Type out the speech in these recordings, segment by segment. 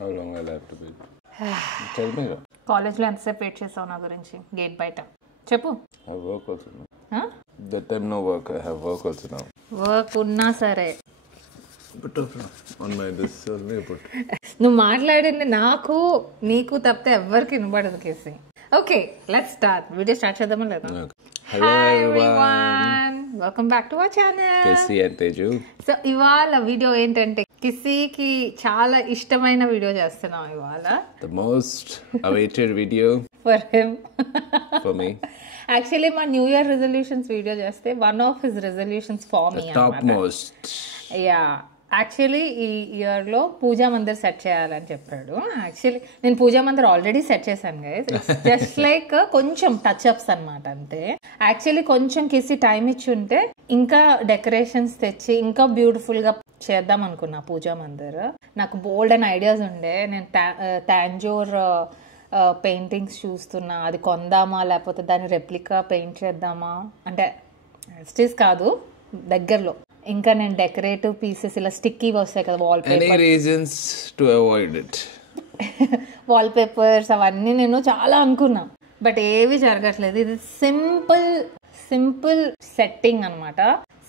How long I'll have to be? Tell me. కాలేజ్లో ఎంతసేపు wait చేసావు నా గురించి గేట్ బయట చెప్పు. I have work also now. That time no work. I have work also now. Work ఉన్నా సరే Put on my this only put. నువ్వు మాట్లాడింది నాకు నీకు తప్పితే ఎవరికి వినబడదు కేసి. Okay let's start. Video start చేద్దామా లేదా? Hello everyone. Welcome back to our channel. Kissy and Teju. So ఇవాళ వీడియో ఏంటంటే కిస్సీకి చాలా ఇష్టమైన వీడియో చేస్తున్నాం ఇవాళ. The most awaited video for him. for me. Actually మా న్యూ ఇయర్ రెజల్యూషన్స్ వీడియో చేస్తే one of his resolutions for me. Top most. Yeah actually ఈ ఇయర్లో పూజా మందిర్ సెట్ చేయాలని చెప్పాడు. యాక్చువల్లీ నేను పూజా మందిర్ ఆల్రెడీ సెట్ చేశాను గైస్. జస్ట్ లైక్ కొంచెం టచ్ అప్స్ అనమాట అంతే. యాక్చువల్లీ కొంచెం కిసి టైం ఇచ్చి ఉంటే ఇంకా డెకరేషన్స్ తెచ్చి ఇంకా బ్యూటిఫుల్ గా చేద్దాం అనుకున్నా పూజా మందిర్. నాకు బోల్డ్ అండ్ ఐడియాస్ ఉండే. నేను తాంజోర్ పెయింటింగ్స్ చూస్తున్నా, అది కొందామా లేకపోతే దాన్ని రెప్లికా పెయింట్ చేద్దామా అంటే స్టిచ్ కాదు దగ్గరలో. ఇంకా నేను డెకరేటివ్ పీసెస్ ఇలా స్టిక్కీ వస్తాయి కదా wall Any paper, reasons to avoid it? Wall papers అవన్నీ నేను చాలా అనుకున్నా బట్ ఏవి జరగట్లేదు. ఇది సింపుల్ సెట్టింగ్ అనమాట.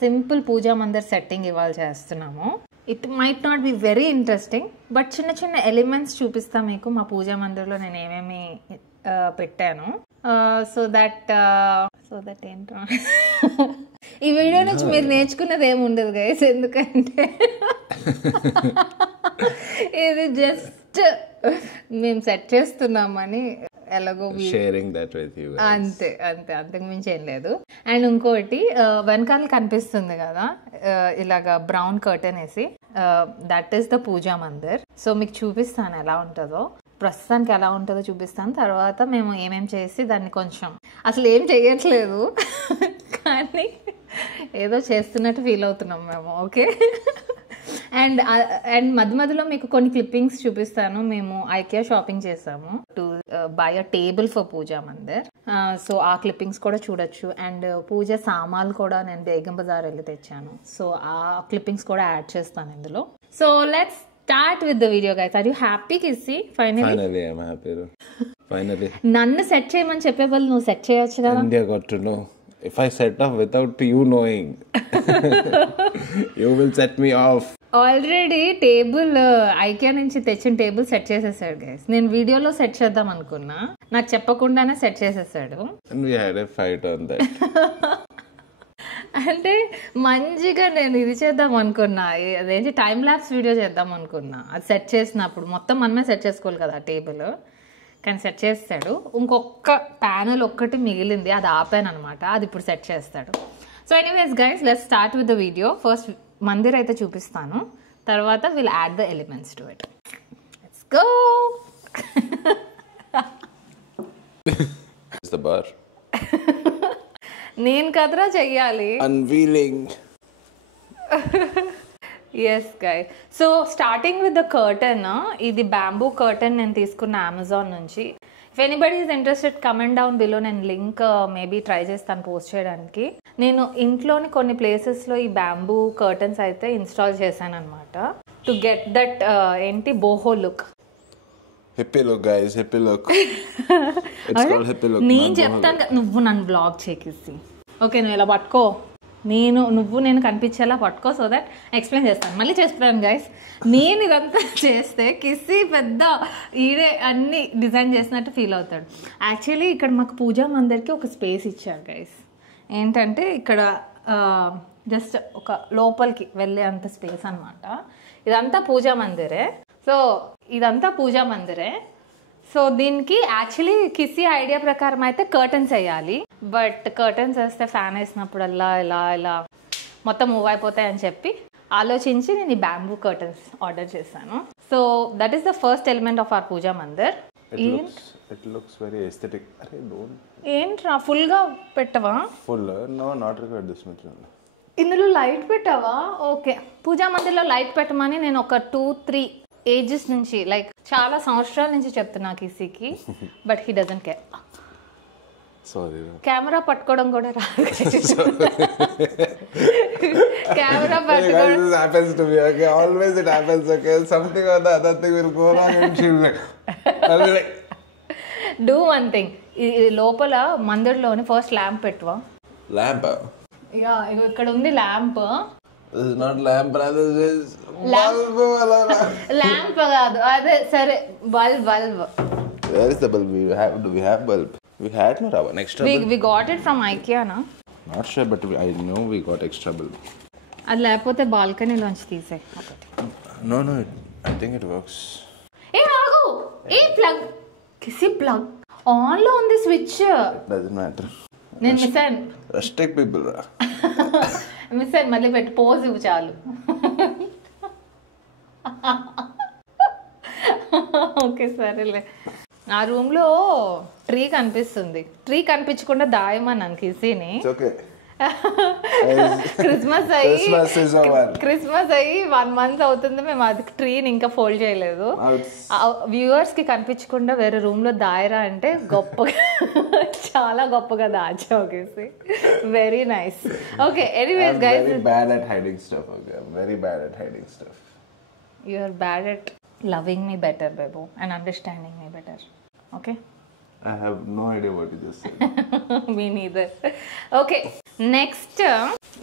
సింపుల్ పూజా మందిర్ సెట్టింగ్ ఇవాళ చేస్తున్నాము. It might not be very interesting but చిన్న చిన్న ఎలిమెంట్స్ చూపిస్తా మీకు మా పూజా మందిర్లో నేను ఏమేమి పెట్టాను. సో దట్ ఏంటో ఈ వీడియో నుంచి మీరు నేర్చుకున్నది ఏమి ఉండదు గైస్, ఎందుకంటే ఇది జస్ట్ మేము సెట్ చేస్తున్నామని ఎలాగో Sharing that with you guys. అంతే అంతకు మించి ఏం లేదు. అండ్ ఇంకోటి వెనకాల కనిపిస్తుంది కదా ఇలాగా బ్రౌన్ కర్టెన్ వేసి, that is the puja mandir. So మీకు చూపిస్తాను ఎలా ఉంటుందో, ప్రస్తుతానికి ఎలా ఉంటుందో చూపిస్తాను. తర్వాత మేము ఏమేం చేసి దాన్ని కొంచెం అసలు ఏం చేయట్లేదు కానీ ఏదో చేస్తున్నట్టు ఫీల్ అవుతున్నాం మేము. ఓకే అండ్ మధ్య మధ్యలో మీకు కొన్ని క్లిప్పింగ్స్ చూపిస్తాను. మేము ఐకియా షాపింగ్ చేసాము to buy a table for puja mandir. So ఆ క్లిప్పింగ్స్ కూడా చూడొచ్చు. అండ్ పూజ సామాన్లు కూడా నేను బేగం బజార్ వెళ్ళి తెచ్చాను. సో ఆ క్లిప్పింగ్స్ కూడా యాడ్ చేస్తాను ఇందులో. So let's start with the video guys. Are you happy Kisi? Finally I'm happy. Finally. నన్ను సెట్ చేయమని చెప్పే వాళ్ళు నువ్వు సెట్ చేయొచ్చు కదా. India got to know. If I set off without you knowing, you will set me off. Already table IKEA నుంచి తెచ్చిన table set చేసేసాడు గైస్. నేను వీడియోలో సెట్ చేద్దాం అనుకున్నా, నాకు చెప్పకుండానే సెట్ చేసేసాడు. And we had a fight on that. అంటే మంచిగా నేను ఇది చేద్దాం అనుకున్నా, అదేంటి టైం ల్యాప్స్ వీడియో చేద్దాం అనుకున్నా. అది సెట్ చేసినప్పుడు మొత్తం మనమే సెట్ చేసుకోవాలి కదా ఆ టేబుల్, కానీ సెట్ చేస్తాడు. ఇంకొక ప్యానల్ ఒక్కటి మిగిలింది, అది ఆపాను అనమాట, అది ఇప్పుడు సెట్ చేస్తాడు. So anyways guys let's start with the video. First mandir అయితే చూపిస్తాను, తర్వాత will add the elements to it. Let's go. It's the bar. నేను కదరా చెయ్యాలి. Unveiling. Yes guy. So starting with the curtain. ఇది బ్యాంబూ కర్టన్ నేను తీసుకున్న అమెజాన్ నుంచి. If anybody is interested comment down below, నేను లింక్ మేబీ ట్రై చేస్తాను post చేయడానికి. నేను ఇంట్లోని కొన్ని ప్లేసెస్లో ఈ బ్యాంబూ కర్టన్స్ అయితే ఇన్స్టాల్ చేశాను అనమాట టు గెట్ దట్ ఏంటి boho look. Hippie look guys, hippie look. It's called hippie look. నేను చెప్తాను, నువ్వు నన్ను బ్లాగ్ చేసి ఓకే, నువ్వు ఇలా పట్టుకో, నేను కనిపించేలా పట్టుకో, సో దట్ ఎక్స్ప్లెయిన్ చేస్తాను. మళ్ళీ చేస్తాను గైస్. నేను ఇదంతా చేస్తే కిస్సీ పెద్ద ఈడే అన్ని డిజైన్ చేసినట్టు ఫీల్ అవుతాడు. యాక్చువల్లీ ఇక్కడ మాకు పూజా మందిర్కి ఒక స్పేస్ ఇచ్చారు గైస్. ఏంటంటే ఇక్కడ జస్ట్ ఒక లోపలికి వెళ్ళే అంత స్పేస్ అనమాట. ఇదంతా పూజా మందిరే. సో దీనికి యాక్చువల్లీ కిస్సీ ఐడియా ప్రకారం అయితే కర్టన్స్ వేయాలి, బట్ కర్టన్స్ వేస్తే ఫ్యాన్ వేసినప్పుడల్లా ఇలా మొత్తం మూవ్ అయిపోతాయి అని చెప్పి ఆలోచించి నేను ఈ బ్యాంబూ కర్టన్స్ ఆర్డర్ చేశాను. So that is the first element of our puja mandir. It looks very aesthetic. ఏంట్రా ఫుల్ గా పెట్టవా? Full? No, not required this much. ఇందులో లైట్ పెట్టావా? ఓకే, పూజా మందిర్లో లైట్ పెట్టమని నేను ఒక 2-3 ఏజెస్ నుంచి, లైక్ చాలా సంవత్సరాల నుంచి చెప్తున్నా కిస్సీకి, but he doesn't care. Sorry. Camera పట్టుకోవడం కూడా రాదు. కెమెరా పట్టుకోవడం. This happens to me. Okay, always it happens. Okay, something or the other thing will go wrong and she'll be like, I'll be like. Do one thing. లోపల మందిర్లోని first lamp పెట్టువా. Lamp. Yeah, ఇక్కడ ఉంది lamp. This is not lamp, brother. This is bulb. Lamp కాదు అదే, సరే bulb. Where is the bulb? Do we have bulb? We had not our extra bulb. We got it from IKEA na. Not sure, but I know we got extra bulb. అది లేకపోతే బాల్కనీలోంచి తీసే ఒకటి. No, I think it works. ఏ ఆగు, ఏ plug కిసి plug on లో ఉంది switch. It doesn't matter. నేను miss అయ్యాను. Rustic people ra. Miss అయ్యాను, మళ్ళీ పెట్టి పోజ్ ఇవ్వు చాలు. ఓకే సరేలే. నా రూమ్ లో ట్రీ కనిపిస్తుంది. ట్రీ కనిపించకుండా దాయమన్నాను కిసీని. క్రిస్మస్ అయ్యి 1 month అవుతుంది, మేము అది ట్రీని ఇంకా ఫోల్డ్ చేయలేదు. వ్యూవర్స్ కి కనిపించకుండా వేరే రూమ్ లో దాయరా అంటే గొప్పగా, చాలా గొప్పగా దాచావు Kisi. Very nice. Okay, anyways guys, very bad at hiding stuff. Okay, I'm very bad at hiding stuff. You are bad at loving me better, Bebo, and understanding me better. Okay? I have no idea what you just said. Me neither. Okay, next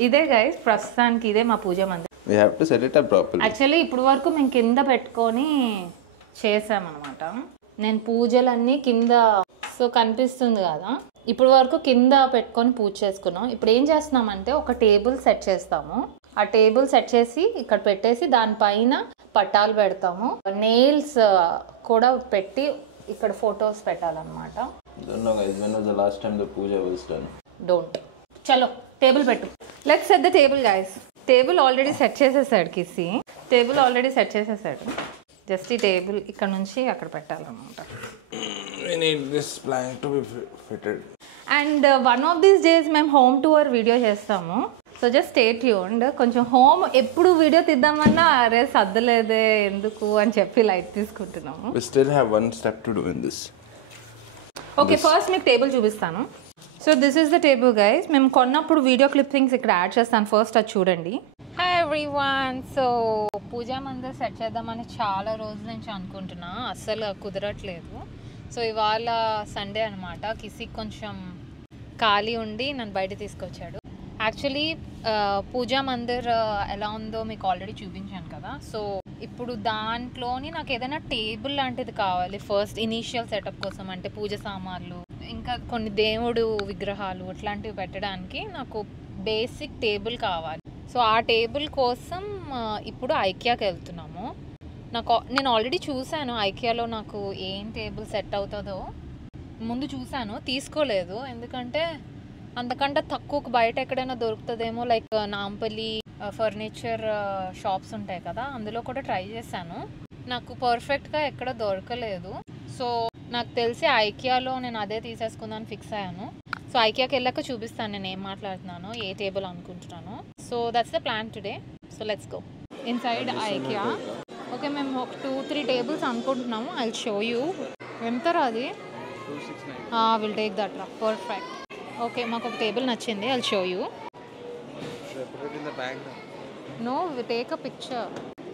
ఇదే guys, ప్రస్తుతానికి ఇదే మా పూజ మందిరం. We have to set it up properly. Actually ఇప్పుడు వరకు మేము కింద పెట్టుకొని చేసామన్నమాట. నేను పూజలన్నీ కింద, సో కనిపిస్తుంది కదా, ఇప్పుడు వరకు కింద పెట్టుకొని పూజ చేసుకున్నాం. ఇప్పుడు ఏం చేస్తున్నామంటే ఒక టేబుల్ సెట్ చేస్తాము. ఆ టేబుల్ సెట్ చేసి ఇక్కడ పెట్టేసి దానిపైన పట్టాలు పెడతాము. నెయిల్స్ కూడా పెట్టి ఇక్కడ ఫొటోస్ పెట్టాలన్నమాట. Don't know guys, when was the last time the puja was done? Don't. చలో టేబుల్ పెట్టు. Let's set the table guys. Table already set చేసేసాడు కిసి. టేబుల్ ఆల్రెడీ సెట్ చేసేసాడు. జస్ట్ ఈ టేబుల్ ఇక్కడ నుంచి అక్కడ పెట్టాలన్నమాట. We need this plank to be fitted. And one of these days మేము హోమ్ టూర్ వీడియో చేస్తాము. So just stay tuned. కొంచెం హోమ్ ఎప్పుడు వీడియో తీద్దామన్నా అరే సర్దలేదే ఎందుకు అని చెప్పి లైట్ తీసుకుంటున్నాము. We still have one step to do in this. Okay, first మీకు టేబుల్ చూపిస్తాను. So this is the table guys. మేము కొన్నప్పుడు వీడియో క్లిప్పింగ్స్ ఇక్కడ యాడ్ చేస్తాను, ఫస్ట్ అది చూడండి. Hi everyone. సో పూజా మందిర్ సెట్ చేద్దామని చాలా రోజుల నుంచి అనుకుంటున్నా, అస్సలు కుదరట్లేదు. సో ఇవాళ సండే అనమాట. కిసికి కొంచెం ఖాళీ ఉండి నన్ను బయట తీసుకొచ్చాడు. యాక్చువల్లీ పూజా మందిర్ ఎలా ఉందో మీకు ఆల్రెడీ చూపించాను కదా. సో ఇప్పుడు దాంట్లోని నాకు ఏదైనా టేబుల్ లాంటిది కావాలి ఫస్ట్ ఇనీషియల్ సెటప్ కోసం. అంటే పూజ సామాన్లు, ఇంకా కొన్ని దేవుడు విగ్రహాలు అట్లాంటివి పెట్టడానికి నాకు బేసిక్ టేబుల్ కావాలి. సో ఆ టేబుల్ కోసం ఇప్పుడు ఐకియాకి వెళ్తున్నాము. నేను ఆల్రెడీ చూశాను ఐకియాలో నాకు ఏం టేబుల్ సెట్ అవుతుందో ముందు చూశాను, తీసుకోలేదు. ఎందుకంటే అంతకంటే తక్కువకు బయట ఎక్కడైనా దొరుకుతుందేమో, లైక్ నాంపల్లి ఫర్నిచర్ షాప్స్ ఉంటాయి కదా, అందులో కూడా ట్రై చేశాను. నాకు పర్ఫెక్ట్గా ఎక్కడ దొరకలేదు. సో నాకు తెలిసి ఐకియాలో నేను అదే తీసేసుకుందాన్ని ఫిక్స్ అయ్యాను. సో ఐకియాకి వెళ్ళాక చూపిస్తాను నేను ఏం మాట్లాడుతున్నాను, ఏ టేబుల్ అనుకుంటున్నాను. So that's the plan today. So let's go inside IKEA. Okay, మేము ఒక 2-3 టేబుల్స్ అనుకుంటున్నాము. I will show you. ఎంత రాది? విల్ టేక్ దట్ రా. పర్ఫెక్ట్. ఓకే, మాకు ఒక టేబుల్ నచ్చింది. I will show you. No, take a picture.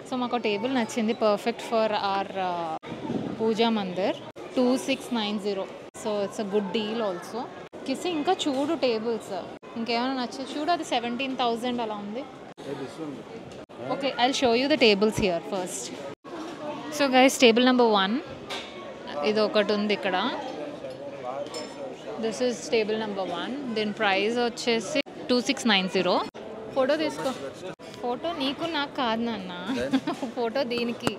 So మాకు టేబుల్ నచ్చింది, perfect for our puja mandir. 2690. So it's a good deal also. Kisi ఇంకా చూడు టేబుల్స్, ఇంకేమైనా నచ్చే చూడు. అది 17,000 అలా ఉంది. Okay, I will show you the tables here first. So guys, table number 1 ఇది ఒకటి ఉంది ఇక్కడ. This is table number 1. దీని ప్రైస్ వచ్చేసి 2690. ఫోటో తీసుకో. ఫోటో నీకు నాకు కాదు నాన్న, ఫోటో దీనికి.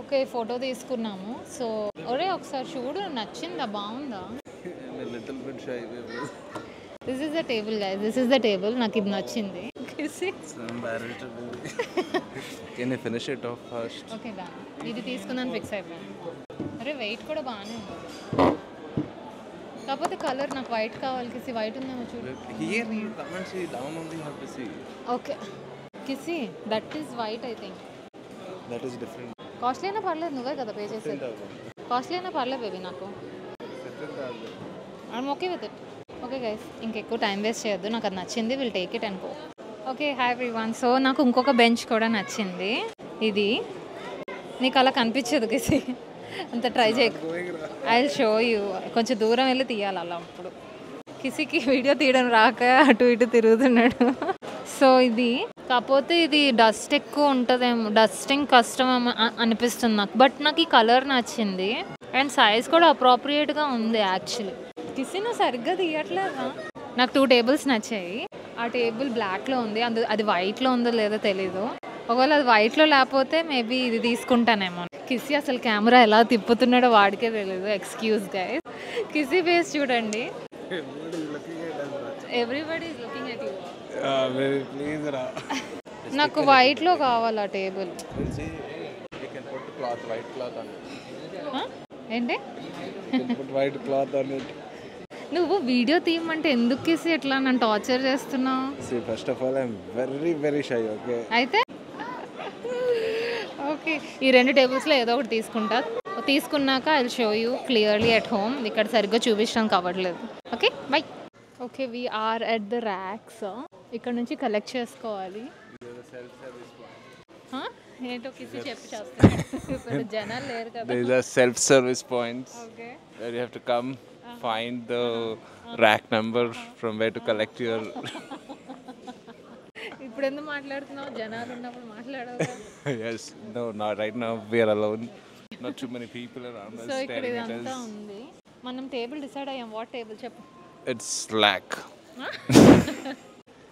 ఓకే, ఫోటో తీసుకున్నాము. సో ఒరే ఒకసారి చూడు, నచ్చిందా, బాగుందా? This is the table guys, this is the table. నాకు ఇది నచ్చింది. ఓకే డా, ఇది తీసుకుందాన్ని ఫిక్స్ అయిపోయాను. అరే వెయిట్ కూడా బాగానే ఉంది, కాకపోతే కలర్ నాకు వైట్ కావాలి. కిసి వైట్ ఉందేమో చూడు. Okay Kisi, that is white I think. Costly అయినా పర్లేదు, నువ్వే కదా పే చేసేది. కాస్ట్లీ అయినా పర్లేదు బేబీ నాకు. I'm okay with it. Okay guys, ఇంకెక్కువ టైం వేస్ట్ చేయొద్దు, నాకు అది నచ్చింది, will take it and go. Okay hi everyone. So నాకు ఇంకొక బెంచ్ కూడా నచ్చింది. ఇది నీకు అలా కనిపించదు కిసి, అంత ట్రై చేయకు. I will show you. కొంచెం దూరం వెళ్ళి తీయాలి అలా. అప్పుడు కిసికి వీడియో తీయడం రాక అటు ఇటు తిరుగుతున్నాడు. సో ఇది కాకపోతే ఇది డస్ట్ ఎక్కువ ఉంటుందేమో, డస్టింగ్ కష్టం అనిపిస్తుంది నాకు. బట్ నాకు ఈ కలర్ నచ్చింది అండ్ సైజ్ కూడా అప్రోప్రియేట్గా ఉంది యాక్చువల్లీ. కిసి నువ్వు సరిగ్గా తీయట్లేదా? నాకు 2 టేబుల్స్ నచ్చాయి. ఆ టేబుల్ బ్లాక్లో ఉంది, అది వైట్లో ఉందో లేదో తెలీదు. ఒకవేళ అది వైట్లో లేకపోతే మేబీ ఇది తీసుకుంటానేమో. కిసి అసలు కెమెరా ఎలా తిప్పుతున్నాడో వాడికే తెలీదు. Excuse guys. కిసి ఫేస్ చూడండి. Everybody is looking at you. నాకు వైట్లో కావాలి ఆ టేబుల్. ఏంటి నువ్వు వీడియో తీయమంటే ఎందుకు కిసి ఎట్లా నన్ను టార్చర్ చేస్తున్నావు? First of all I'm very very shy. Okay అయితే ఓకే, ఈ 2 టేబుల్స్లో ఏదో ఒకటి తీసుకున్నాక I will show you clearly at home. ఇక్కడ సరిగ్గా చూపించడానికి అవ్వట్లేదు. Okay bye. Okay we are at the racks. ఇక్కడ నుంచి కలెక్ట్ చేసుకోవాలి. ఏంటో కిసి చెప్పి చేస్తాను. జనాలు లేరు కదా. These are self-service points. Okay. Where you have to come, find the rack number from where to collect your. ఇప్పుడు ఎందుకు మాట్లాడుతున్నావు? జనాలు ఉన్నప్పుడు మాట్లాడవు. Yes, no, not right now. We are alone. Not too many people around us. So ఇక్కడ staring at ఇదంతా us. ఉంది. మనం టేబుల్ డిసైడ్ అయ్యాం. వాట్ టేబుల్ చెప్పు. It's slack.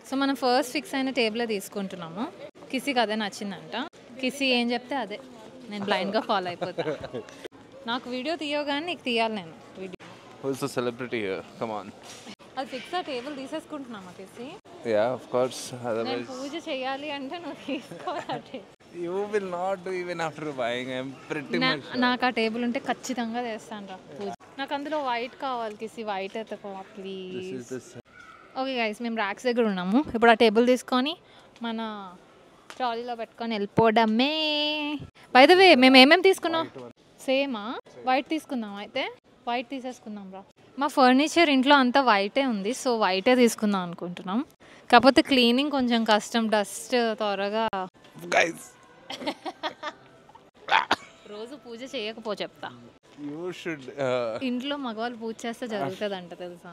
సో మనం ఫస్ట్ ఫిక్స్ అయిన టేబులే తీసుకుంటున్నాము. కిసికి అదే నచ్చిందంట. కిసి ఏం చెప్తే అదే నేను బ్లైండ్గా ఫాలో అయిపోతా. నాకు వీడియో తీయగానే నీకు తీయాలి నేను video. Who's the celebrity here? Come on. అది ఫిక్స్ ఆ టేబుల్ తీసేసుకుంటున్నామా కిసి? Yeah, of course. నేను Otherwise, పూజ చేయాలి అంటే నువ్వు తీసుకోవాలి. you will not do even after buying. I'm pretty much. నాకు ఆ టేబుల్ ఉంటే ఖచ్చితంగా చేస్తాను రా పూజ. నాకు అందులో వైట్ కావాలి కిసి. వైట్ అయితే ప్లీజ్. ఓకే గైస్, మేము ర్యాక్స్ దగ్గర ఉన్నాము. ఇప్పుడు ఆ టేబుల్ తీసుకొని మన ట్రాలీలో పెట్టుకొని వెళ్ళిపోవడమే. బై ద వే మేము ఏమేమి తీసుకున్నాం? సేమా? వైట్ తీసుకుందాం. అయితే వైట్ తీసేసుకుందాం రా. మా ఫర్నిచర్ ఇంట్లో అంతా వైటే ఉంది, సో వైటే తీసుకుందాం అనుకుంటున్నాం. కాకపోతే క్లీనింగ్ కొంచెం కష్టం, డస్ట్ త్వరగా. Guys. రోజు పూజ చేయకపో చెప్తా. You should. ఇంట్లో మగవాళ్ళు పూజ చేస్తే జరుగుతుంది అంట తెలుసా?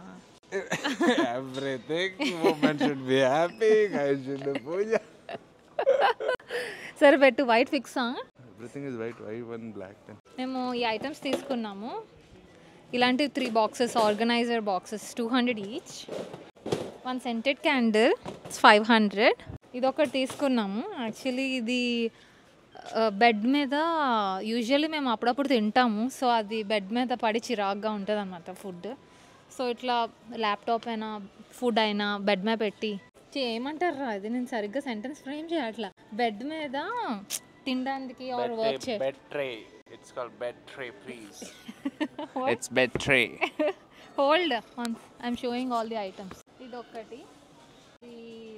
Everything. Women should be happy. Guys should do puja. సరే పెట్టు. White ఫిక్సా? Everything is white. Why one black then? మేము ఈ ఐటమ్స్ తీసుకున్నాము. ఇలాంటి 3 boxes, organizer boxes, 200 each. 1 scented candle, 500. ఇది ఒకటి తీసుకున్నాము. యాక్చువల్లీ ఇది బెడ్ మీద యూజువల్లీ మేము అప్పుడప్పుడు తింటాము. సో అది బెడ్ మీద పడి చిరాగ్గా ఉంటుంది అన్నమాట ఫుడ్. సో ఇట్లా ల్యాప్టాప్ అయినా ఫుడ్ అయినా బెడ్ మీద పెట్టి ఏమంటారు రా, ఇది నేను సరిగ్గా సెంటెన్స్ ఫ్రేమ్ చేయట్లా. బెడ్ మీద తినడానికి ఆర్ వర్క్ చే. Bed tray. It's called bed tray, please. It's bed tray. Hold once, I'm showing all the items. ఇది ఒకటి.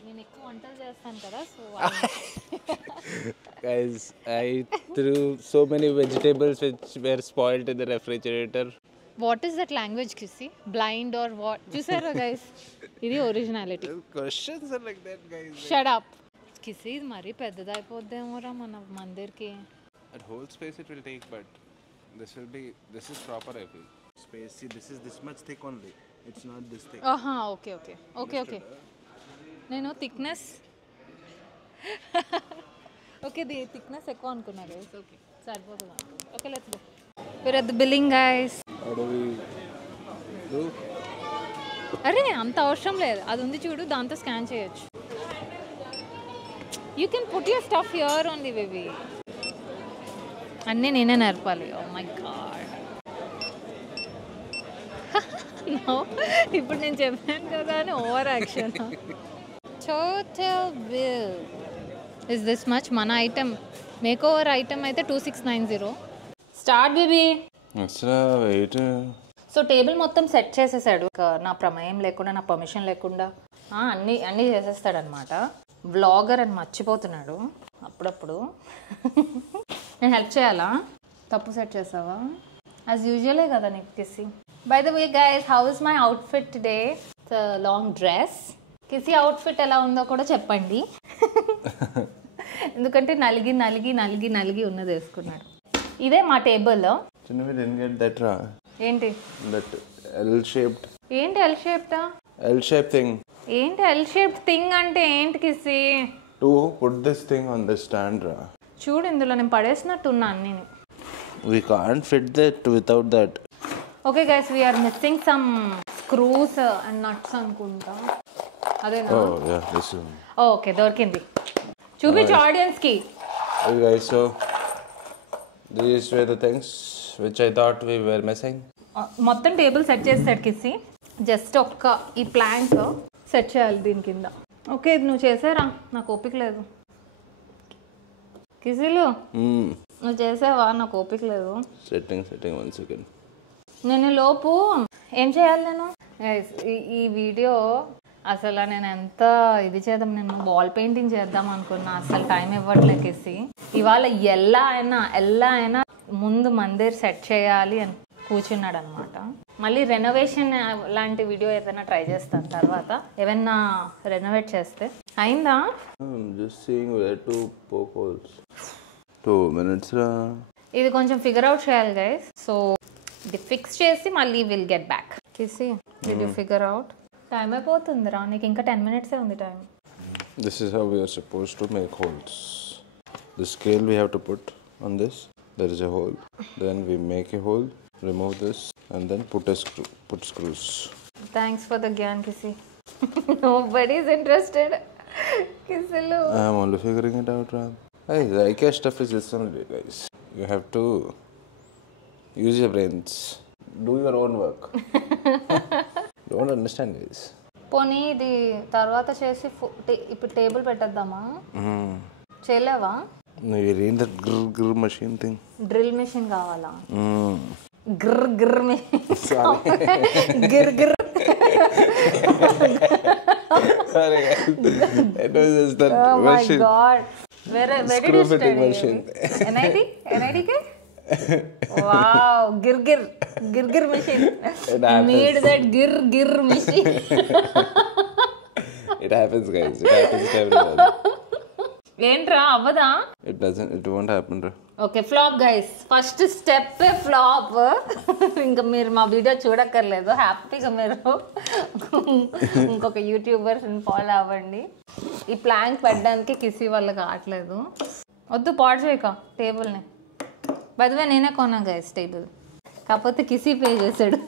నేను ఎక్కువ వంటలు చేస్తాను కదా, so Guys, I threw so many vegetables which were spoiled in the refrigerator. What is that language Kisi? Blind or what? చూసారా guys, ఇది originality. Questions are like that, guys. Shut up Kisi. ఇది మరీ పెద్దదైపోద్దేమోరా మన మందిర్కి. At whole space it will take, but this is proper, I feel. Space, see, this is this much thick only. It's not this thick. ఆహా, okay okay okay okay. నేను thickness okay thickness ఎక్కువ అనుకున్నా guys. Okay సరిపోతుంది అనుకున్నా. Okay let's go. we're at the billing guys. How do we do? అరే అంత అవసరం లేదు, అది ఉంది చూడు, దాంతో స్కాన్ చేయొచ్చు. You can put your stuff here only baby. అన్నీ నేనే నేర్పాలి. Oh my God. నో, ఇప్పుడు నేను చెప్పాను కదా అని over action. Total bill is this much. మన ఐటమ్ మేక్ ఓవర్ ఐటమ్ అయితే 2690. Start baby. Extra weight. So table మొత్తం సెట్ చేసేసాడు, నా ప్రమేయం లేకుండా, నా పర్మిషన్ లేకుండా అన్నీ చేసేస్తాడనమాట. వ్లాగర్ అని మర్చిపోతున్నాడు అప్పుడప్పుడు. నేను హెల్ప్ చేయాలా? తప్పు సెట్ చేసావా? యాజ్ యూజువలే కదా నీకు కిసి. By the way guys, how is my outfit today? It's a long dress. Kisi outfit ఎలా ఉందో కూడా చెప్పండి. ఎందుకంటే నలిగి నలిగి నలిగి నలిగి ఉన్నది వేసుకున్నాడు. ఇదే మా table. We didn't get that ఏంటి? That L-shaped. ఏంటి L-shaped? L-shaped thing. ఏంటి L-shaped thing అంటే ఏంటి కిసి? To put this thing on the stand. చూడు ఇందులో నేను పడేసినట్టున్నా అన్ని. We can't fit that without that. Okay guys, we are missing some screws and nuts అనుకుంటా. అదేనా? Oh yeah, this one. Okay దొరికింది. చూపించు ఆడియన్స్ కి. Okay guys, so these were the things which I thought we were missing. మొత్తం table set చేస్తాడు కిసి. Just ఒక్క ఈ Planck set చేయాలి దీని కింద. ఓకే ఇది నువ్వు చేసారా? నాకు ఓపిక లేదు. కిసిలు నువ్వు చేసావా? నాకు ఓపిక లేదు. Setting 1 second. నేను లోపు ఏం చేయాలి నేను? ఈ వీడియో అసలు నేను ఎంత ఇది చేద్దాం, నేను వాల్ పెయింటింగ్ చేద్దాం అనుకున్నా, అసలు టైం ఇవ్వట్లేకేసి. ఇవాళ ఎలా అయినా ముందు మందిర్ సెట్ చేయాలి అని కూర్చున్నాడు అనమాట. మళ్ళీ రెనోవేషన్ లాంటి వీడియో ఏదైనా ట్రై చేస్తాను తర్వాత, ఏమైనా రెనోవేట్ చేస్తే. అయిందా? Just seeing where to poke holes. 2 minutes రా. ఇది కొంచెం ఫిగర్ అవుట్ చేయాలి గైస్. సో ఇది ఫిక్స్ చేసి మళ్ళీ will get back. Kisi did you figure out? Time అయిపోతుందిరా, నీకు ఇంకా 10 minutes ఉంది time. This is how we are supposed to make holes. The scale we have to put on this. There is a hole. Then we make a hole, remove this, and then put screws. Thanks for the gyan, Kisi. Nobody is interested. Kisilu. I'm only figuring it out, Ram. Hey, the IKEA stuff is this only, guys. You have to use your brains. Do your own work. Don't understand, guys. పోనీ ఇది తర్వాత చేసి ఇప్పుడు table పెట్టేద్దామా? చేయలేవా? You need that grr machine thing. Drill machine కావాలా? గ్ర్ Gir Gir. Sorry, guys. It was just that machine. Oh my god. Where did you study? Machine. NIT ke? Wow, gir machine. Made that gir machine. It happens, guys. It happens to everyone. ఏంట్రా అవ్వదా? It won't happen, bro. Okay flop guys. First step flop. ఇంకా మీరు మా video చూడక్కర్లేదు, హ్యాపీగా మీరు ఇంకొక యూట్యూబర్స్ని follow అవ్వండి. ఈ ప్లాంక్ పెట్టడానికి కిసి వల్ల కావట్లేదు. వద్దు పాడు చేయక టేబుల్ని. బై ది వే నేనే కొన్నా గైస్ టేబుల్, కాకపోతే కిసి పే చేశాడు.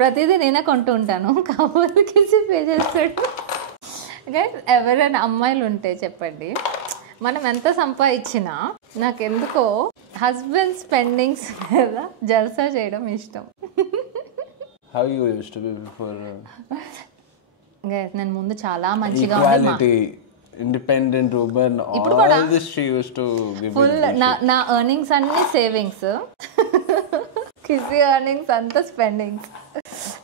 ప్రతిదీ నేనే కొంటూ ఉంటాను, కాకపోతే కిసి పే చేస్తాడు. గైస్ ఎవరైనా అమ్మాయిలు ఉంటే చెప్పండి, మనం ఎంత సంపాదించినా నాకెందుకో హస్బెండ్ స్పెండింగ్స్ మీద జల్సా చేయడం ఇష్టం. How you used to be before? Guys నేను ముందు చాలా మంచిగా Equality, independent woman, all this she used to give me. Full నా ఎర్నింగ్స్ అన్ని సేవింగ్స్, కిసి ఎర్నింగ్స్ అంతా spendings.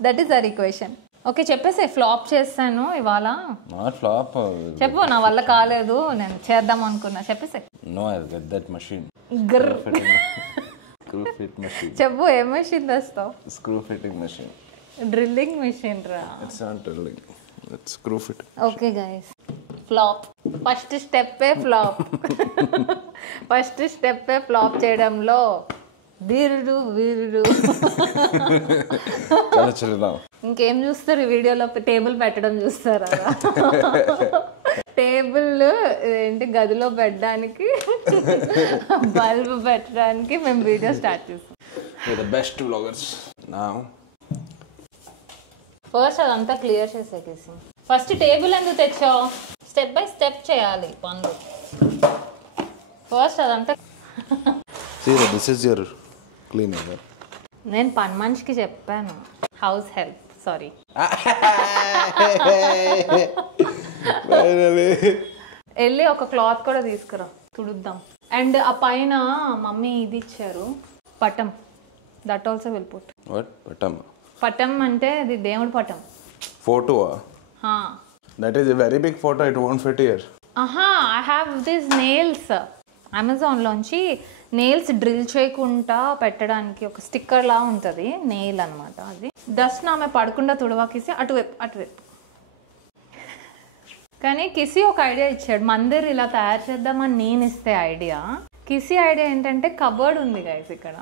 That is our equation. Okay చెప్పేసి ఫ్లాప్ చేస్తాను ఇవాళ. Not flop. చెప్పు నా వల్ల కాలేదు, నేను చేద్దాం అనుకున్నా. చెప్పేసి. No, I'll get that machine. Screw fit machine. చెప్పు ఏ మెషిన్ తెస్తావు? Screw fitting machine. Drilling machine రా. It's not drilling. It's screw fit. Okay guys flop. First స్టెప్పే ఫ్లాప్. ఫస్ట్ స్టెప్పే ఫ్లాప్ చేయడంలో వీరుడు. ఇంకేం చూస్తారు ఈ వీడియోలో? టేబుల్ పెట్టడం చూస్తారా? టేబుల్ ఏంటి గదిలో పెట్టడానికి, బల్బ్ పెట్టడానికి మేము వీడియో స్టార్ట్ చేస్తాం. We're the best vloggers now. First అదంతా క్లియర్ చేసేకేసి. ఫస్ట్ టేబుల్ ఎందుకు తెచ్చావు? స్టెప్ బై స్టెప్ చేయాలి పనులు. ఫస్ట్ అదంతా. See, this is your cleaner. నేను పని మనిషికి చెప్పాను, హౌస్ హెల్ప్. సారీ. వెళ్ళి ఒక క్లాత్ కూడా తీసుకురా, తుడుద్దాం. అండ్ ఆ పైన మమ్మీ ఇది ఇచ్చారు పటం. That also will put. What? Patam. పటం అంటే అది దేవుడి పటం. Photo? That is a very big photo. It won't fit here. I have these nails. అమెజాన్లోంచి నెయిల్స్ డ్రిల్ చేయకుండా పెట్టడానికి ఒక స్టిక్కర్ లా ఉంటుంది, నెయిల్ అనమాట. అది డస్ట్ ఆమె పడకుండా తుడవాకేసి అటువైపు. కానీ కిసి ఒక ఐడియా ఇచ్చాడు, మందిర్ ఇలా తయారు చేద్దామని నేను ఇస్తే ఐడియా. కిసి ఐడియా ఏంటంటే కబోర్డ్ ఉంది గైస్ ఇక్కడ,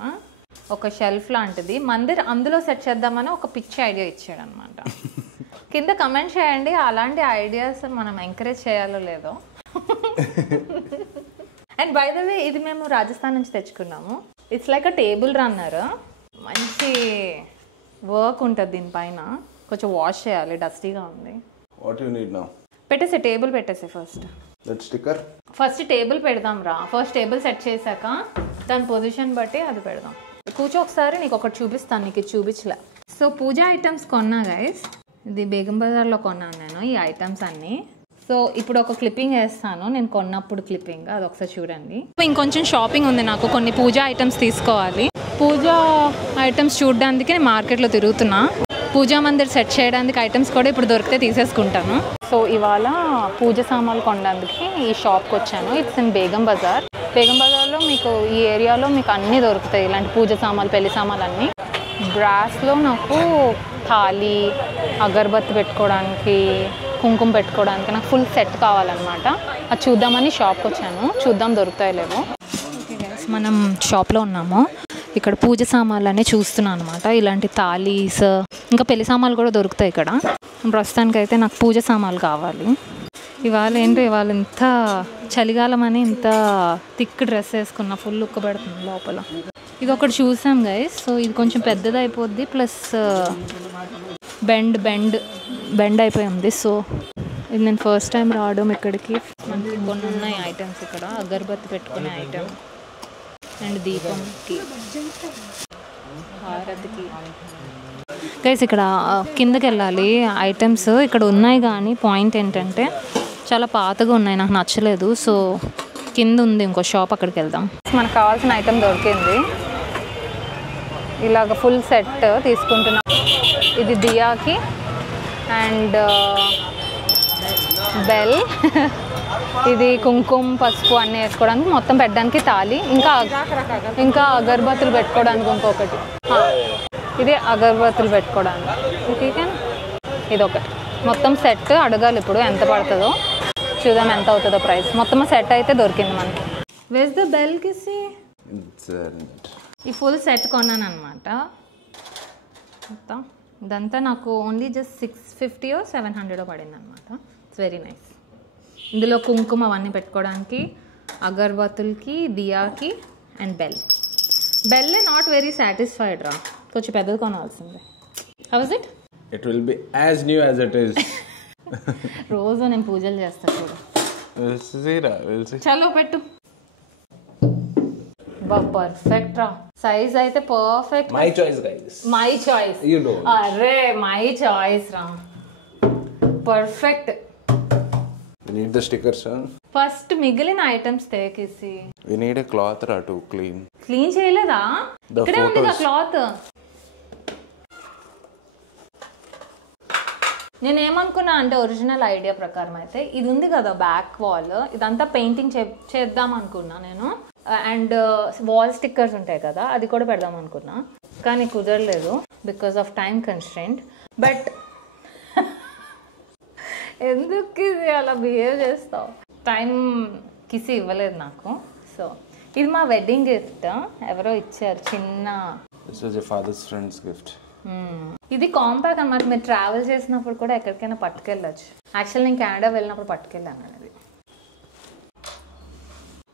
ఒక షెల్ఫ్ లాంటిది, మందిర్ అందులో సెట్ చేద్దామని ఒక పిచ్చి ఐడియా ఇచ్చాడు అనమాట. కింద కమెంట్ చేయండి అలాంటి ఐడియాస్ మనం ఎంకరేజ్ చేయాలో లేదో. అండ్ బై ద వే ఇది మేము రాజస్థాన్ నుంచి తెచ్చుకున్నాము. It's like a table runner, మంచి వర్క్ ఉంటుంది దీనిపైన, కొంచెం వాష్ చేయాలి, డస్టీగా ఉంది. What you need now? పెట్టేసే టేబుల్ పెట్టేసే ఫస్ట్ టేబుల్ పెడదాం రా. ఫస్ట్ టేబుల్ సెట్ చేశాక దాని పొజిషన్ బట్టి అది పెడదాం. కూర్చో ఒకసారి, నీకు ఒకటి చూపిస్తాను, నీకు ఇది చూపించలే. సో పూజా ఐటమ్స్ కొన్నా గైస్, ఇది బేగం బజార్లో కొన్నాను నేను ఈ ఐటమ్స్ అన్నీ. సో ఇప్పుడు ఒక క్లిప్పింగ్ వేస్తాను, నేను కొన్నప్పుడు క్లిప్పింగ్, అది ఒకసారి చూడండి. ఇంకొంచెం షాపింగ్ ఉంది నాకు, కొన్ని పూజా ఐటమ్స్ తీసుకోవాలి. పూజా ఐటమ్స్ చూడడానికి నేను మార్కెట్లో తిరుగుతున్నా. పూజా మందిర్ సెట్ చేయడానికి ఐటమ్స్ కూడా ఇప్పుడు దొరికితే తీసేసుకుంటాను. సో ఇవాళ పూజ సామాన్లు కొనడానికి ఈ షాప్కి వచ్చాను. It's in Begum Bazaar. బేగం బజార్లో మీకు ఈ ఏరియాలో మీకు అన్నీ దొరుకుతాయి, ఇలాంటి పూజ సామాన్లు, పెళ్లి సామాన్లు అన్నీ. బ్రాస్లో నాకు థాలి, అగరబత్తి పెట్టుకోవడానికి, కుంకుమ పెట్టుకోవడానికి నాకు ఫుల్ సెట్ కావాలన్నమాట. అది చూద్దామని షాప్కి వచ్చాను, చూద్దాం దొరుకుతాయి లేవో. మనం షాప్లో ఉన్నాము, ఇక్కడ పూజ సామాన్లు అన్నీ చూస్తున్నాను అనమాట. ఇలాంటి థాలీస్, ఇంకా పెళ్లి సామాన్లు కూడా దొరుకుతాయి ఇక్కడ. ప్రస్తుతానికి అయితే నాకు పూజ సామాన్లు కావాలి. ఇవాళ ఇంత చలికాలం అని ఇంత థిక్ డ్రెస్ వేసుకున్నా, ఫుల్ ఉక్కబడుతుంది లోపల. ఇది ఒకటి చూసాం గైస్. సో ఇది కొంచెం పెద్దది అయిపోద్ది, ప్లస్ బెండ్ అయిపోయి ఉంది. సో ఇది నేను ఫస్ట్ టైం రావడం ఇక్కడికి. మనకి కొన్ని ఉన్నాయి ఐటమ్స్ ఇక్కడ, అగరబత్తి పెట్టుకునే ఐటమ్ అండ్ దీపంకి, హారతికి. గైస్ ఇక్కడ కిందకి వెళ్ళాలి, ఐటమ్స్ ఇక్కడ ఉన్నాయి కానీ పాయింట్ ఏంటంటే చాలా పాతగా ఉన్నాయి, నాకు నచ్చలేదు. సో కింద ఉంది ఇంకో షాప్, అక్కడికి వెళ్దాం. మనకు కావాల్సిన ఐటమ్ దొరికింది, ఇలాగ ఫుల్ సెట్ తీసుకుంటున్నాం. ఇది దియాకి అండ్ బెల్, ఇది కుంకుమ, పసుపు అన్నీ వేసుకోవడానికి, మొత్తం పెట్టడానికి తాళి, ఇంకా అగరబత్తులు పెట్టుకోవడానికి ఇంకొకటి, ఇది అగరబత్తులు పెట్టుకోవడానికి. ఇది ఒకటి మొత్తం సెట్. అడగాలి ఇప్పుడు ఎంత పడుతుందో, చూద్దాం ఎంత అవుతుందో ప్రైస్. మొత్తం సెట్ అయితే దొరికింది మనకి. వేస్ ద బెల్ కిసి, ఈ ఫుల్ సెట్ కొన్నాను అనమాట. మొత్తం ఇదంతా నాకు ఓన్లీ జస్ట్ 650 or 700 పడింది అనమాట. It's very nice. ఇందులో కుంకుమ అవన్నీ పెట్టుకోవడానికి, అగరబత్తులకి, దియాకి and bell not very satisfied రా, కొంచెం పెద్దది కొనాల్సిందే. How is it? It will be as new as it is. రోజు నేను పూజలు చేస్తాను చూడు. చలో పెట్టు. పర్ఫెక్ట్ రా, సైజ్ అయితే perfect. My choice guys. My choice. You don't. అరే మై చాయిస్ రా, perfect. We need the stickers, huh? First మిగిలిన ఐటమ్స్ తేకేసి. We need a cloth ra to clean. Clean చేయలేదా? ఇక్కడే ఉంది కదా క్లాత్. నేనేమనుకున్నా అంటే ఒరిజినల్ ఐడియా ప్రకారం అయితే ఇది ఉంది కదా బ్యాక్ వాల్, ఇదంతా పెయింటింగ్ చేద్దాం అనుకున్నా నేను. అండ్ వాల్ స్టిక్కర్స్ ఉంటాయి కదా, అది కూడా పెడదాం అనుకున్నా, కానీ కుదరలేదు because of time constraint. But ఎందుకు ఇది అలా బిహేవ్ చేస్తావు? టైం కిసి ఇవ్వలేదు నాకు. సో ఇది మా వెడ్డింగ్ గిఫ్ట్, ఎవరో ఇచ్చారు చిన్న. This was your father's friend's gift. ఇది కాంపాక్ట్ అన్నమాట, మీరు ట్రావెల్ చేసినప్పుడు కూడా ఎక్కడికైనా పట్టుకెళ్ళచ్చు. యాక్చువల్ నేను కెనడా వెళ్ళినప్పుడు పట్టుకెళ్ళాను అది.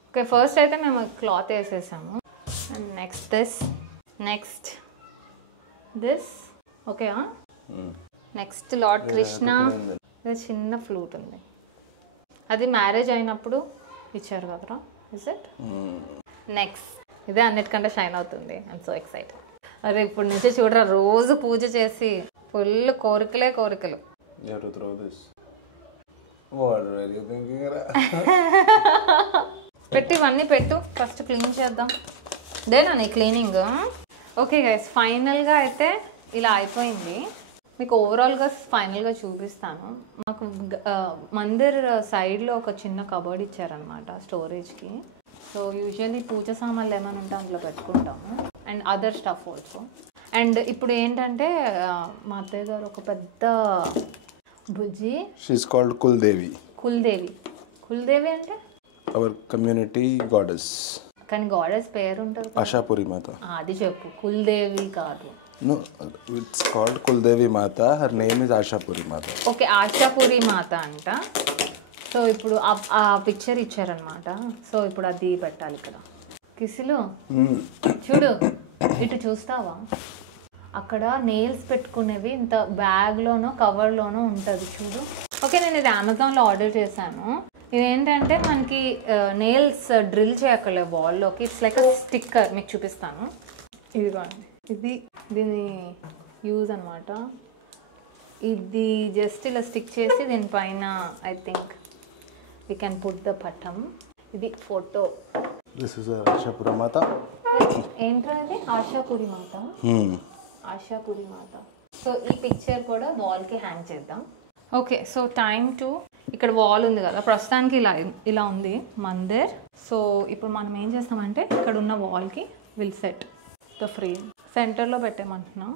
ఓకే, ఫస్ట్ అయితే మేము క్లాత్ వేసేసాము. And next this okay. Next lord Krishna, చిన్న ఫ్లూట్ ఉంది, అది మ్యారేజ్ అయినప్పుడు ఇచ్చారు కదరా. Is it? నెక్స్ట్ ఇదే అన్నిటికంటే షైన్ అవుతుంది. I'm so excited. అదే ఇప్పుడు నుంచి చూడరా, రోజు పూజ చేసి ఫుల్ కోరికలు. You have to throw this. What are you thinking? పెట్టు, ఇవన్నీ పెట్టు, ఫస్ట్ క్లీన్ చేద్దాం. దేనా నీ క్లీనింగ్? ఓకే గైస్, ఫైనల్గా అయితే ఇలా అయిపోయింది. మీకు ఓవరాల్గా ఫైనల్గా చూపిస్తాను. మాకు మందిర్ సైడ్లో ఒక చిన్న కబోర్డ్ ఇచ్చారనమాట స్టోరేజ్కి. సో యూజువల్లీ పూజ సామాన్లు ఏమైనా ఉంటే అందులో పెట్టుకుంటాము and other stuff also. And ఇప్పుడు ఏంటంటే మా అత్తయ్య గారు ఒక పెద్ద బుజ్జి. She is called కుల్దేవి. కుల్దేవి అంటే అవర్ కమ్యూనిటీ గాడెస్. కానీ గాడెస్ పేరు ఉంటుంది, ఆశాపురి మాత. అది చెప్పు, కుల్దేవి కాదు. No, it's called Kuldevi Mata. Her name is Ashapuri Mata. Okay, Ashapuri Mata అంట. సో ఇప్పుడు ఆ పిక్చర్ ఇచ్చారనమాట. సో ఇప్పుడు అది పెట్టాలి ఇక్కడ. కిసిలో చూడు, ఇటు చూస్తావా, అక్కడ నెయిల్స్ పెట్టుకునేవి ఇంత బ్యాగ్లోనో కవర్లోనో ఉంటుంది చూడు. ఓకే, నేను ఇది అమెజాన్లో ఆర్డర్ చేశాను. ఇదేంటంటే మనకి నెయిల్స్ డ్రిల్ చేయక్కర్లేదు వాల్లోకి. ఇట్స్ లైక్ స్టిక్కర్, మీకు చూపిస్తాను. ఇదిగోండి, ఇది దీని యూజ్ అనమాట. ఇది జస్ట్ ఇలా స్టిక్ చేసి దీనిపైన I think we can put the పటం. ఇది ఫోటో. దిస్ ఇస్ ఆశాపురి మాత. ఏంట్రా ఇది? ఆశాపురి మాత. ఆశాపురి మాత. సో ఈ పిక్చర్ కూడా వాల్కి హ్యాంగ్ చేద్దాం. ఓకే, సో టైమ్ టు, ఇక్కడ వాల్ ఉంది కదా ప్రస్తుతానికి, ఇలా ఉంది మందిర్. సో ఇప్పుడు మనం ఏం చేస్తామంటే ఇక్కడ ఉన్న వాల్కి విల్ సెట్ ద ఫ్రేమ్. సెంటర్లో పెట్టేమంటున్నా.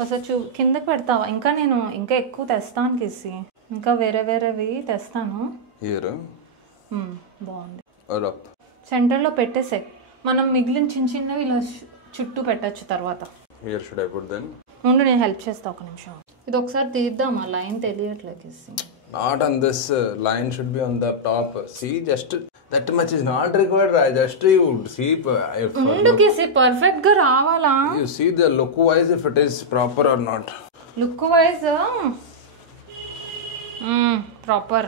ఒకసారి కిందకి పెడతావా? నేను ఇంకా ఎక్కువ తెస్తాను కిసి, ఇంకా వేరేవి తెస్తాను. బాగుంది. సెంటర్లో పెట్టేసే, మనం మిగిలిన చిన్నవి ఇలా చుట్టూ పెట్టచ్చు తర్వాత. ముందు నేను హెల్ప్ చేస్తా ఒక నిమిషం. ఇది ఒకసారి తీద్దామా? లైన్ తెలియట్లేదు కిసి. Not on this line, should be on the top. See, just that much is not required. Just you see perfect ga ravala. You see the look wise if it is proper or not. Look wise proper.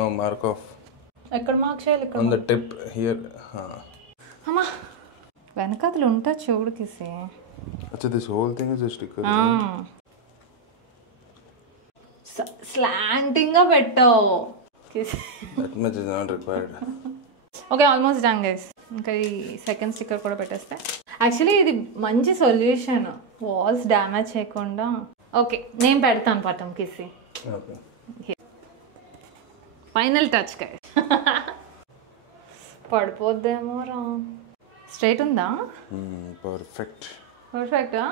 No, mark off. ఎక్కడ mark చేయాలి? ఇక్కడ on the tip here. అమ్మా, వెనకాతలు ఉంటా చూడు Kisi. Acha, this whole thing is a sticker. Slanting గా పెట్టావు. That much is not required. Okay, almost done guys. ఇంకా ఈ సెకండ్ స్టిక్కర్ కూడా పెట్టేస్తే. యాక్చువల్లీ ఇది మంచి సొల్యూషన్, వాల్స్ డ్యామేజ్ చేయకుండా. ఓకే, నేను పెడతాను పటం కిసి. Final touch guys. పడిపోద్దేమో రా. స్ట్రైట్ ఉందా? పర్ఫెక్టా?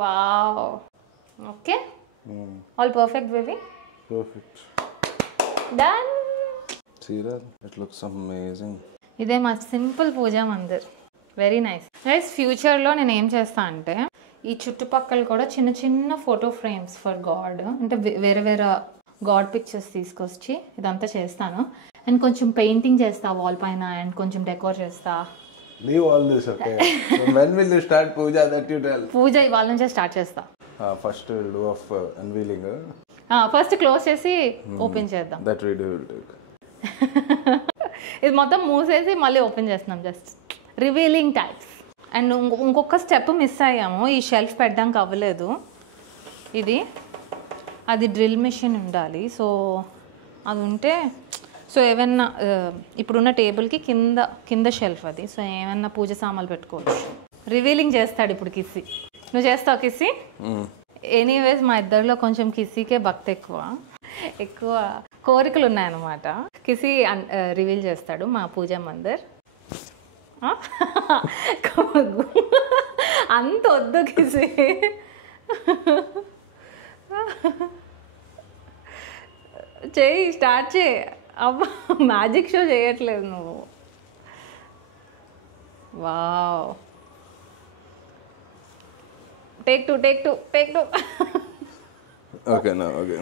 Wow. Okay, all perfect baby. Perfect. Done. See that? It looks amazing. ఇదే మా simple puja mandir. Very nice guys. ఫ్యూచర్లో నేను ఏం చేస్తా అంటే ఈ చుట్టుపక్కల కూడా చిన్న ఫోటో ఫ్రేమ్స్ ఫర్ గాడ్, అంటే వేరే గాడ్ పిక్చర్స్ తీసుకొచ్చి ఇదంతా చేస్తాను. అండ్ కొంచెం పెయింటింగ్ చేస్తా వాల్ పైన, అండ్ కొంచెం డెకోర్ చేస్తా. Leave all this, okay? So when will you start puja, that you tell? పూజ ఇవాళ నుంచే స్టార్ట్ చేస్తా. First we'll do of unveiling. First close చేసి ఓపెన్ చేద్దాం. That video will take. ఇది మొత్తం మూసేసి మళ్ళీ ఓపెన్ చేస్తున్నాం, జస్ట్ రివీలింగ్ టైప్స్. అండ్ ఇంకొక స్టెప్ మిస్ అయ్యాము, ఈ షెల్ఫ్ పెట్టడానికి అవ్వలేదు. అది డ్రిల్ మెషిన్ ఉండాలి. సో అది ఉంటే, సో ఏమన్నా ఇప్పుడున్న టేబుల్కి కింద షెల్ఫ్ అది. సో ఏమన్నా పూజ సామాన్లు పెట్టుకోవచ్చు. రివీలింగ్ చేస్తాడు ఇప్పుడు కిసి. నువ్వు చేస్తావు కిసి? ఎనీవేస్ మా ఇద్దరిలో కొంచెం కిసికే భక్తి ఎక్కువ కోరికలు ఉన్నాయన్నమాట. కిసి రివీల్ చేస్తాడు మా పూజా మందిర్. అంత వద్దు కిసి. చేయి, స్టార్ట్ చేయి. అబ్బా, మ్యాజిక్ షో చేయట్లేదు నువ్వు. Wow. Take two. Okay, now, okay.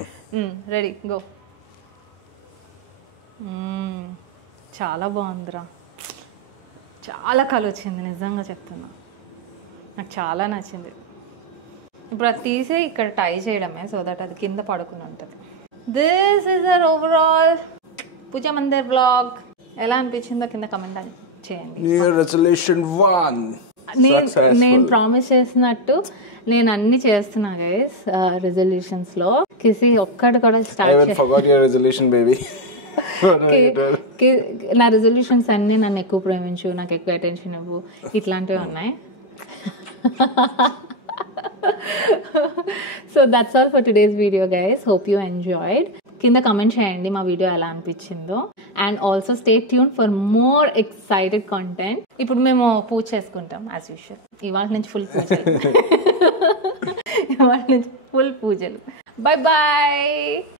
Ready, go. చాలా బాగుందిరా, చాలా కళ వచ్చింది, నిజంగా చెప్తున్నా. నాకు చాలా నచ్చింది. ఇప్పుడు అది తీసి ఇక్కడ టై చేయడమే, సో దట్ అది కింద పడుకుని ఉంటుంది. This is our overall puja mandir vlog. ఎలా అనిపించిందో కింద కమెంట్ చేయండి. నేను ప్రామిస్ చేసినట్టు నేను అన్ని చేస్తున్నా గైస్ రెజల్యూషన్స్ లో. కిసి ఒక్కటి కూడా స్టార్ట్ నా రెజల్యూషన్స్ అన్ని నన్ను ఎక్కువ ప్రేమించు, నాకు ఎక్కువ అటెన్షన్ ఇవ్వు, ఇట్లాంటివి ఉన్నాయి. So that's all for today's video guys. Hope you enjoyed. కింద కమెంట్ చేయండి మా వీడియో ఎలా అనిపించిందో. And also stay tune for more excited content. ఇప్పుడు మేము పూజ చేసుకుంటాం యాజ్ యూజువల్. ఇవాళ నుంచి ఫుల్ పూజలు. ఇవాళ నుంచి ఫుల్ పూజలు. Bye bye.